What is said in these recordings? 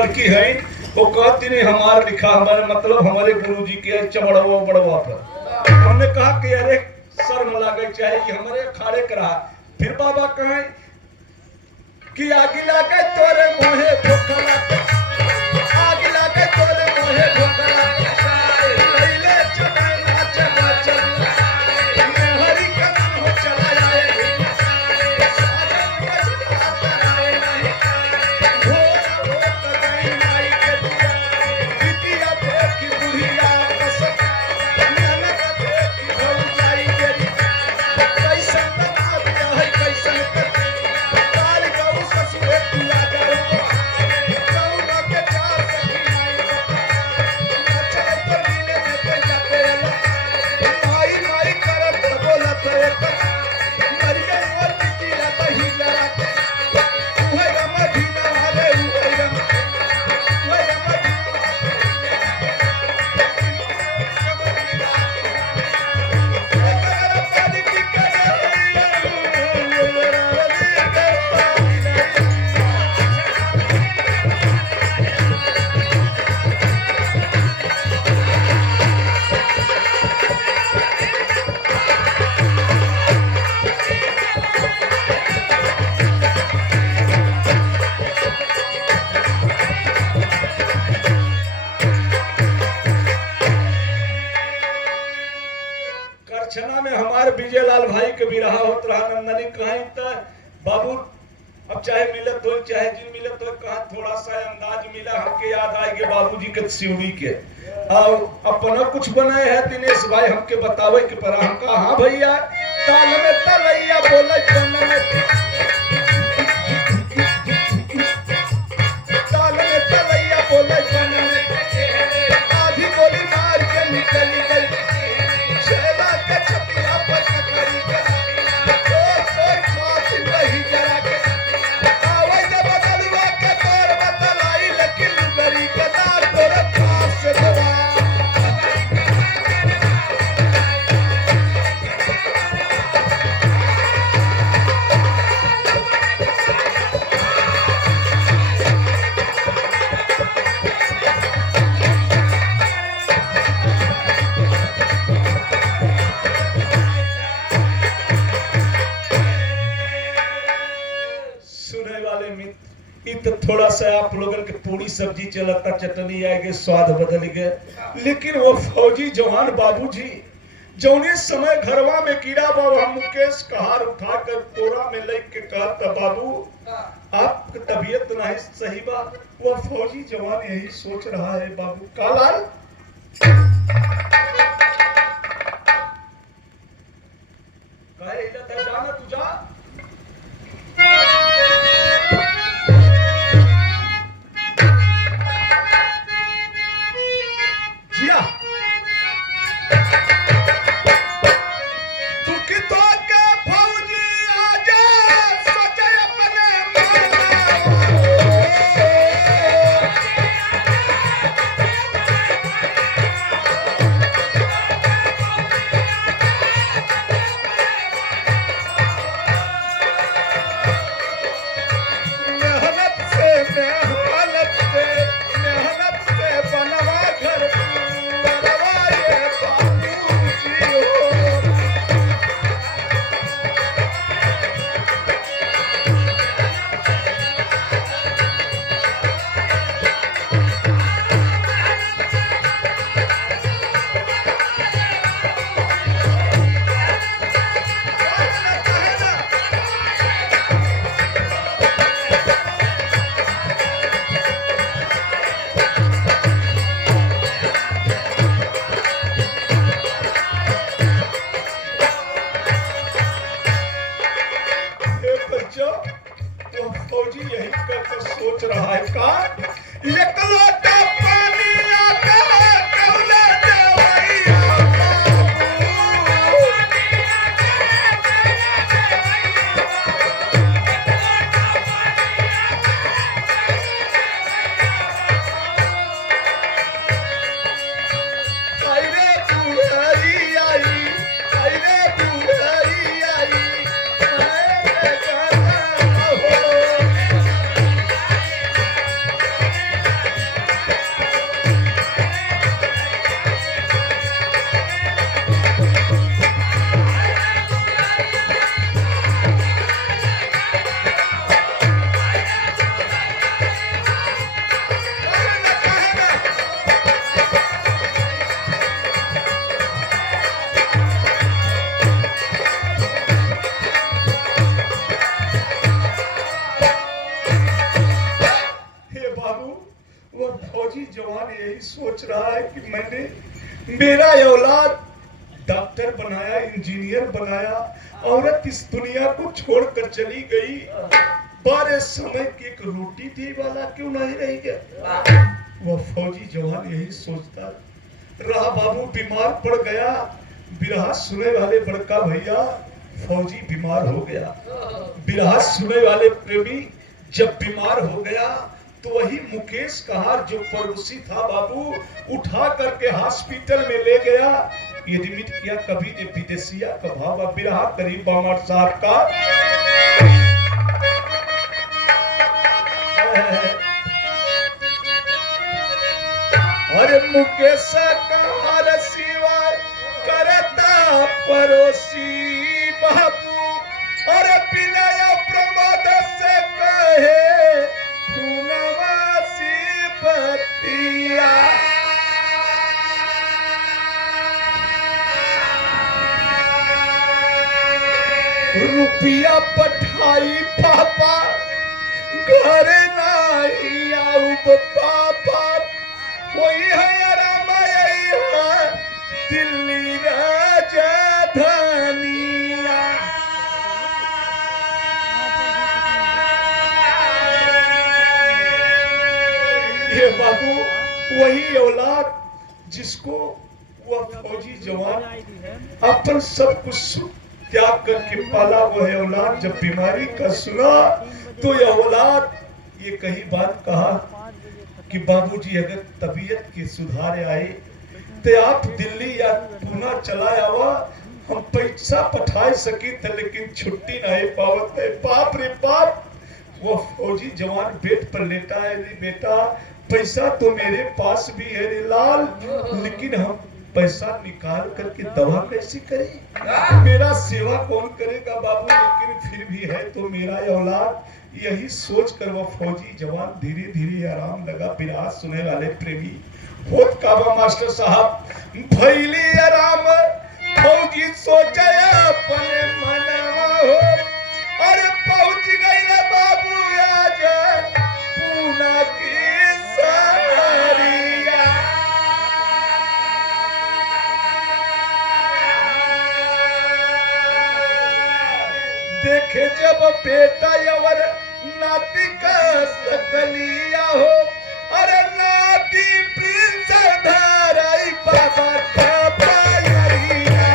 लड़की है वो कहती नहीं हमार लिखा हमारे मतलब हमारे गुरु जी के चमड़वा बड़वा पर। हमने कहा कि अरे शर्म लागे चाहिए हमारे अखाड़े करा। फिर बाबा कहे कि आगे लागे तोरे मुहे धोखा लागे, आगे लागे तोरे मुहे धोखा लागे, लैले चले नाच नाच मैं हरि का नाम हो चला जाए साजन बज आता आए नहीं घोड़ा भोग गई माई के दिया बिटिया देखी बुढ़िया कसम नानक देखी हो जाई के कैसा बना दिया है कैसा काल गऊ ससुरे पिया जाओ गऊ के चार सखी आई चले तो नीले में पैसा पेला माई माई करत बोलत एक मरिया और बिटिया बही जरा उहे गम धीना वाले उहे गम करछना में हमारे विजय लाल भाई के भी रहा होत रहा नंदनी कहीं तो बाबू अब चाहे मिलत हो चाहे जिन मिलत हो कहा थोड़ा सा अंदाज मिला हमके याद आएगे बाबूजी के सिवड़ी के और अपना कुछ बनाए हैं दिनेश भाई हमके बतावे कि पर हम कहा हाँ भैया ताल में तलैया बोले तन में ताल में तलैया बोले तन में आधी गोली मार के निकली गई शेरा के छपिया पर करी के कोई खास नहीं जरा के आवे ने बदलवा के तोर बतलाई लेकिन गरी के दार तोर खास से दवा तो थोड़ा सा आप लोगों के पूरी सब्जी चलता चटनी आएगी स्वाद बदल गए लेकिन वो फौजी जवान बाबूजी जौने समय घरवा में कीड़ा बाबा मुकेश कहार उठाकर कोरा में लेके के कहता बाबू आपकी तबीयत नहीं सही बा। वो फौजी जवान यही सोच रहा है बाबू कालाल कहे इधर जाना तू जा फौजी यही कर सोच रहा है का एक लोटा पानी आके कौले देवैया आईरे दुहरी आई आईरे दुहरी आई मैं कहता हो बाबू वो फौजी जवान यही सोच रहा है कि मैंने मेरा औलाद डॉक्टर बनाया, इंजीनियर बनाया, औरत इस दुनिया को छोड़कर चली गई, बारे समय की एक रोटी दी वाला क्यों नहीं रह गया। वो फौजी जवान यही सोचता रहा। बाबू बीमार पड़ गया, बिरहा सुने वाले बड़का भैया फौजी बीमार हो गया। बिरहा सुने वाले प्रेमी जब बीमार हो गया तो वही मुकेश कहार जो पड़ोसी था बाबू उठा करके हॉस्पिटल में ले गया। एडमिट किया। कभी ने विदेशिया का भावा बिरहा करीब बामर साहब का अरे मुकेश कहार सिवाय करता पड़ोसी बाबू और विनय प्रमोद से कहे फूलवासी बतिया। रुपया पठाई पापा घर नहीं आऊ पापा कोई है रामाया दिल्ली राजधानिया। ये बाबू वही औलाद जिसको वह फौजी जवान अपन सब कुछ त्याग करके पाला, वह औलाद जब बीमारी का सुना तो यह औलाद ये कही बात कहा कि बाबूजी अगर तबीयत की सुधार आए तो आप दिल्ली या पूना चला आवा, हम पैसा पठाई सकी थे लेकिन छुट्टी नहीं पावत है। बाप रे बाप। वो फौजी जवान बेड पर लेटा है। रे बेटा पैसा तो मेरे पास भी है रे लाल, लेकिन हम पैसा निकाल करके दवा कैसे करें, मेरा सेवा कौन करेगा बाबू, लेकिन फिर भी है तो मेरा औलाद। यही सोच कर वह फौजी जवान धीरे धीरे आराम लगा। बिरहा सुने वाले प्रेमी होत काबा मास्टर साहब भैली आराम फौजी सोचा अपने मनवा हो और पहुंच गई ना बाबू आज पूना की सहरिया। देखे जब बेटा यवर नाती का सकलिया हो अरे नाती प्रिंस धाराई बाबा का पायरिया।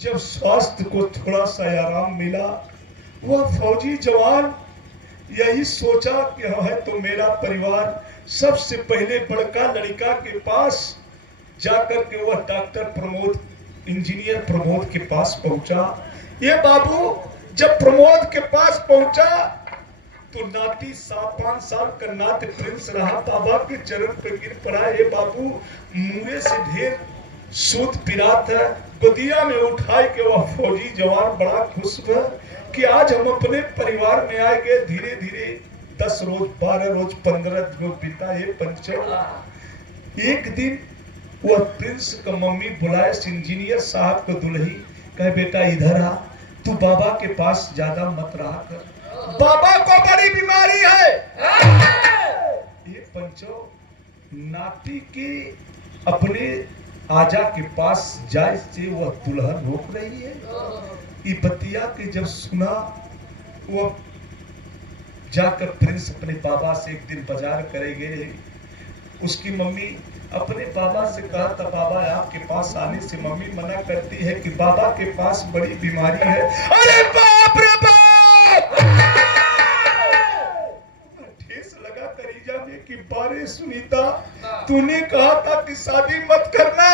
जब स्वास्थ्य को थोड़ा सा आराम मिला, वह फौजी जवान यही सोचा कि है तो मेरा परिवार, सबसे पहले बड़का लड़का के पास जाकर के वह डॉक्टर प्रमोद, इंजीनियर प्रमोद के पास पहुंचा। ये बाबू जब प्रमोद के पास पहुंचा तो नाती 5 साल का नाती प्रिंस रहा, बाबा के चरण पर गिर पड़ा। ये बाबू मुंह से ढेर सूत पिरात है, गोदिया में उठाए के वह फौजी जवान बड़ा खुश हुआ कि आज हम अपने परिवार में आएंगे। धीरे धीरे 10 रोज 12 रोज 15 रोज बीता। ये पंचो एक दिन वह प्रिंस का मम्मी बुलाए इंजीनियर साहब को दुल्ही, कहे बेटा इधर आ, तू बाबा के पास ज्यादा मत रहा कर, बाबा को बड़ी बीमारी है। ये पंचो नाती की अपने आजा के पास जाए से वह दुल्हन रोक रही है। ये बतिया के जब सुना, वह जाकर प्रिंस अपने बाबा से एक दिन बाजार करे गए। उसकी मम्मी अपने बाबा से कहा था बाबा आपके पास आने से मम्मी मना करती है कि बाबा के पास बड़ी बीमारी है। अरे बाप रे बाप, ठेस लगा कलीजा में कि बारे सुनीता तूने कहा था कि शादी मत करना,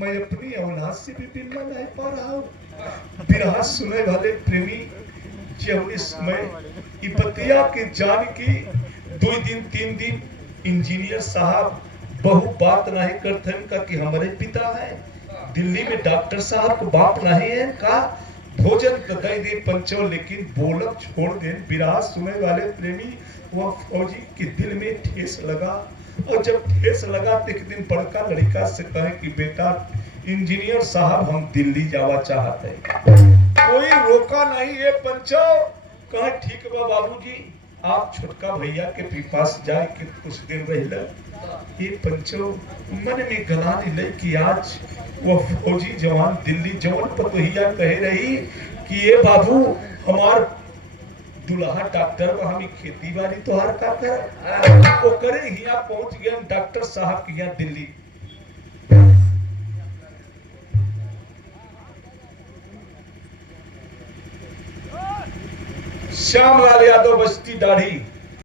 मैं अपनी औलाद से भी मिलना नहीं पा रहा हूँ। बिरहा सुने वाले प्रेमी जब इस समय इबतिया के जान की 2 दिन 3 दिन इंजीनियर साहब बहु बात नहीं करते का कि हमारे पिता है दिल्ली में डॉक्टर साहब को बाप नहीं है का भोजन तो दे दे पंचो लेकिन बोलब छोड़ दे। बिरहा सुने वाले प्रेमी वह फौजी के दिल में ठेस लगा और जब ठेस लगा तो एक दिन बड़का लड़का से कहे कि बेटा इंजीनियर साहब हम दिल्ली जावा चाहते हैं। कोई रोका नहीं है पंचो। कहे ठीक बा बाबूजी आप छोटका भैया के पास जाए के कुछ दिन रह। ये पंचो मन में गलाने लगे कि आज वो फौजी जवान दिल्ली जवान पतोहिया कह रही कि ये बाबू हमार दुल्हा डॉक्टर हम खेती बाड़ी तो हर का कर वो करे यहाँ पहुंच गया डॉक्टर साहब के यहाँ दिल्ली। श्यामलाल यादव बस्ती दाढ़ी